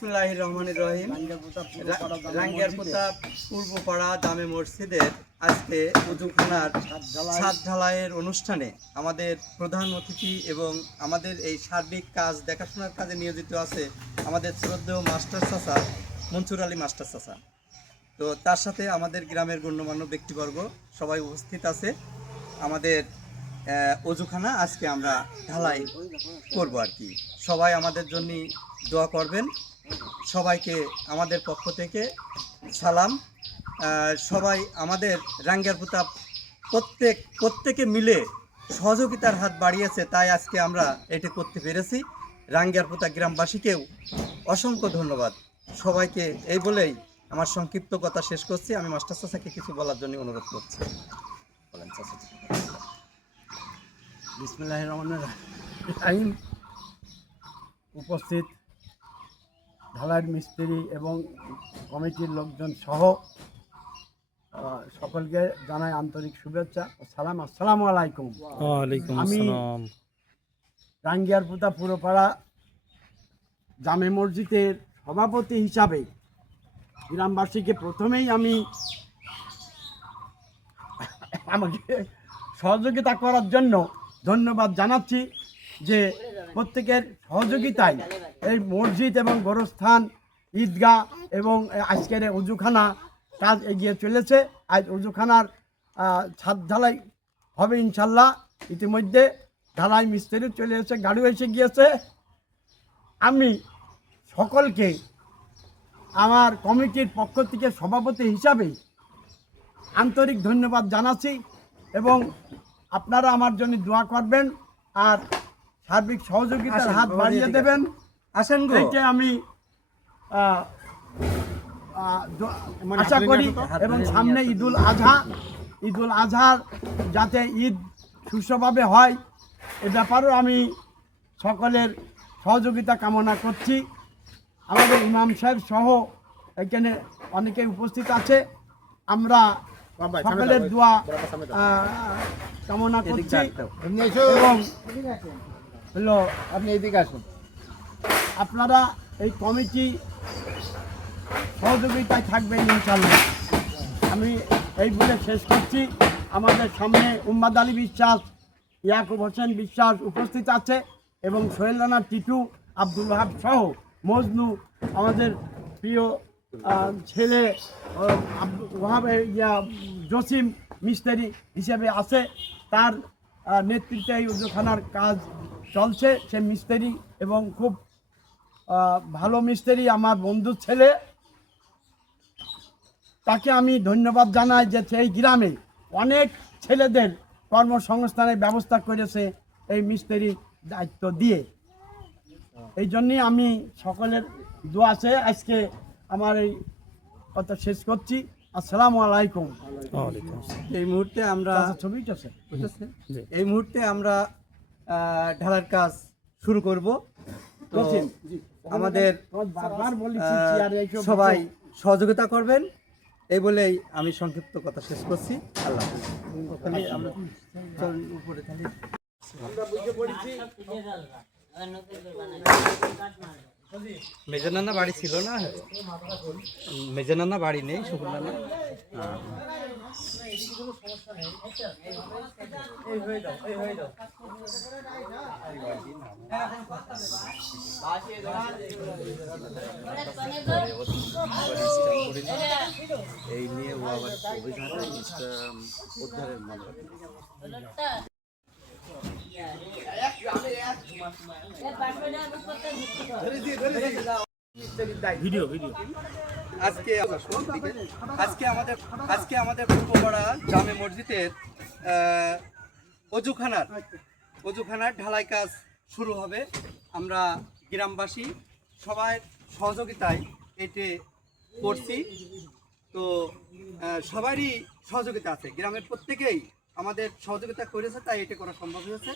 বিসমিল্লাহির রহমানির রহিম। রাঙ্গিয়ারকুতা পূর্বপাড়া জামে মসজিদের আজকে উজুখানার ছাদ ঢালাইয়ের অনুষ্ঠানে আমাদের প্রধান অতিথি এবং আমাদের এই সার্বিক কাজ দেখাশোনার কাজে নিয়োজিত আছে আমাদের শ্রদ্ধেয় মাস্টার চাচা মনসুর আলী মাস্টার চাচা। তো তার সাথে আমাদের গ্রামের গণ্যমান্য ব্যক্তিবর্গ সবাই উপস্থিত আছে। আমাদের অজুখানা আজকে আমরা ঢালাই করব আর কি। সবাই আমাদের জন্য দোয়া করবেন। সবাইকে আমাদের পক্ষ থেকে সালাম। সবাই আমাদের রাঙ্গিয়ারকুতা প্রত্যেকে মিলে সহযোগিতার হাত বাড়িয়েছে, তাই আজকে আমরা এটি করতে পেরেছি। রাঙ্গিয়ারকুতা গ্রামবাসীকেও অসংখ্য ধন্যবাদ। সবাইকে এই বলেই আমার সংক্ষিপ্ত কথা শেষ করছি। আমি মাস্টার চাচাকে কিছু বলার জন্য অনুরোধ করছি। বলেন চাচা। বিসমিল্লাহির রহমানির রহিম। উপস্থিত ঢালাইয়ের মিস্ত্রি এবং কমিটির লোকজন সহ সকলকে জানাই আন্তরিক শুভেচ্ছা ও সালাম। আসসালামু আলাইকুম। আমি রাঙ্গিয়ারকুতা পুরপাড়া জামে মসজিদের সভাপতি হিসাবে গ্রামবাসীকে প্রথমেই আমি আমাকে সহযোগিতা করার জন্য ধন্যবাদ জানাচ্ছি, যে প্রত্যেকের সহযোগিতায় এই মসজিদ এবং গোরস্থান, ঈদগাহ এবং আজকের উজুখানা কাজ এগিয়ে চলেছে। আজ উজুখানার ছাদ ঢালাই হবে ইনশাল্লাহ। ইতিমধ্যে ঢালাই মিস্ত্রি চলে এসে, গাড়ি এসে গিয়েছে। আমি সকলকে আমার কমিটির পক্ষ থেকে সভাপতি হিসাবে আন্তরিক ধন্যবাদ জানাচ্ছি এবং আপনারা আমার জন্য দোয়া করবেন আর সার্বিক সহযোগিতার হাত বাড়িয়ে দেবেন। আসেন গো। এইটা আমি আশা করি। এবং সামনে ঈদুল আজহার যাতে ঈদ সুষ্ঠুভাবে হয় এ ব্যাপারেও আমি সকলের সহযোগিতা কামনা করছি। আমাদের ইমাম সাহেব সহ এখানে অনেকে উপস্থিত আছে। আমরা সকলের দোয়া কামনা করছি এবং হলো আপনি এইদিকে আসুন। আপনারা এই কমিটি সহযোগিতায় থাকবেন ইনশাল্লাহ। আমি এই বলে শেষ করছি। আমাদের সামনে উম্মাদ আলী বিশ্বাস, ইয়াকুব হোসেন বিশ্বাস উপস্থিত আছে এবং সোহেল রানা টিটু, আব্দুল ওয়াহাব সহ মজনু, আমাদের প্রিয় ছেলে আব্দুল ওয়াহাব জসিম মিস্ত্রি হিসেবে আছে। তার নেতৃত্বে এই উজুখানার কাজ চলছে। সে মিস্ত্রি এবং খুব ভালো মিস্ত্রি, আমার বন্ধুর ছেলে। তাকে আমি ধন্যবাদ জানাই যে সেই গ্রামে অনেক ছেলেদের কর্মসংস্থানের ব্যবস্থা করেছে এই মিস্ত্রির দায়িত্ব দিয়ে। এই জন্যই আমি সকলের দোয়া আছে। আজকে আমার এই কথা শেষ করছি। আসসালামু আলাইকুম। এই মুহূর্তে আমরা ঢালার কাজ শুরু করব। তো আমাদের সবাই সহযোগিতা করবেন এই বলেই আমি সংক্ষিপ্ত কথা শেষ করছি। আল্লাহ মেজানানা বাড়ি ছিল না, মেজানানা বাড়ি নেই, শুকুরনানা। এই নিয়ে ও আবার অভিযান উদ্ধারের মনে আজকে আমাদের পূর্বপাড়া জামে মসজিদের অজুখানার ঢালাই কাজ শুরু হবে। আমরা গ্রামবাসী সবাই সহযোগিতায় এটি করছি। তো সবারই সহযোগিতা আছে, গ্রামের প্রত্যেকেই আমাদের সহযোগিতা করেছে, তাই এটা করা সম্ভব হয়েছে।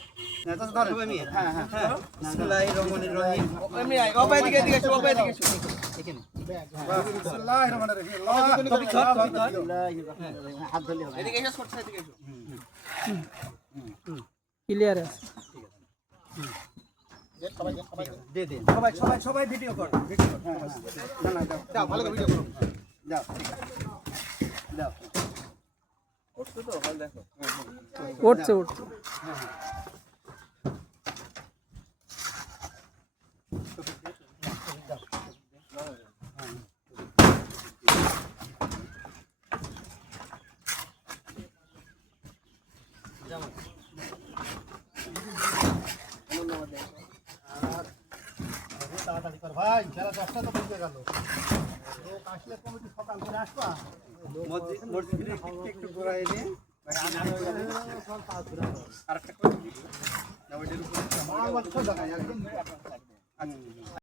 ক্লিয়ার আছে। দিয়ে দিন সবাই সবাই সবাই ভিডিও করো ভিডিও করো দাও ভালো করে ভিডিও করো দাও দাও উঠছে তো ভালো দেখো উঠছে উঠছে ভাই যারা 10টা তো বুঝে গেল লোক আসলে কমিটি সকাল করে আসবা মসজিদের একটু ঘোরাই নিয়ে আরেকটা করে দিই না ওইটার উপরে আমার দেখা একদম